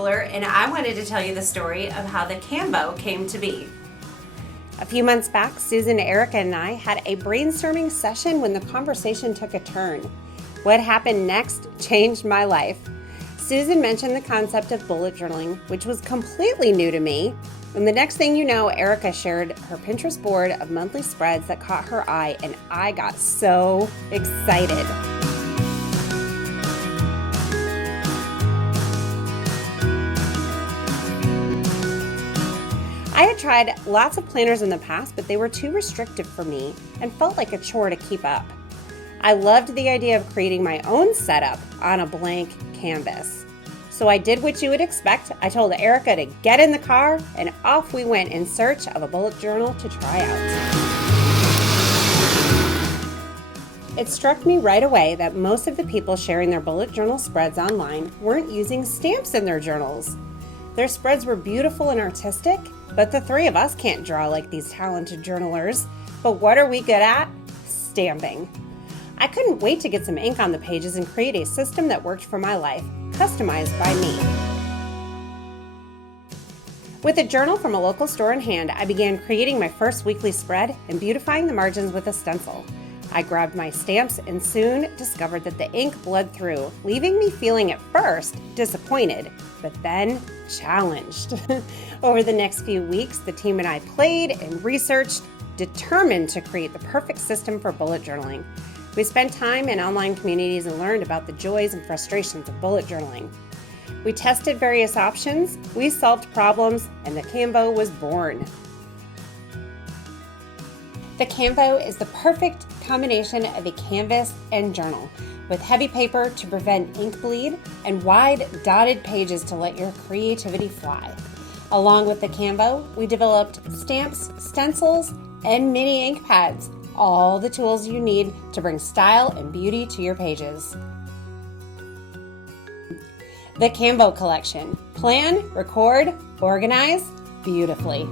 Doodler, and I wanted to tell you the story of how the Canvo came to be. A few months back, Susan, Erica, and I had a brainstorming session when the conversation took a turn. What happened next changed my life. Susan mentioned the concept of bullet journaling, which was completely new to me. And the next thing you know, Erica shared her Pinterest board of monthly spreads that caught her eye, and I got so excited. I had tried lots of planners in the past, but they were too restrictive for me and felt like a chore to keep up. I loved the idea of creating my own setup on a blank canvas. So I did what you would expect. I told Erica to get in the car, and off we went in search of a bullet journal to try out. It struck me right away that most of the people sharing their bullet journal spreads online weren't using stamps in their journals. Their spreads were beautiful and artistic, but the three of us can't draw like these talented journalers. But what are we good at? Stamping. I couldn't wait to get some ink on the pages and create a system that worked for my life, customized by me. With a journal from a local store in hand, I began creating my first weekly spread and beautifying the margins with a stencil. I grabbed my stamps and soon discovered that the ink bled through, leaving me feeling at first disappointed, but then challenged. Over the next few weeks, the team and I played and researched, determined to create the perfect system for bullet journaling. We spent time in online communities and learned about the joys and frustrations of bullet journaling. We tested various options, we solved problems, and the Canvo was born. The Canvo is the perfect combination of a canvas and journal, with heavy paper to prevent ink bleed and wide dotted pages to let your creativity fly. Along with the Canvo, we developed stamps, stencils, and mini ink pads, all the tools you need to bring style and beauty to your pages. The Canvo collection. Plan, record, organize beautifully.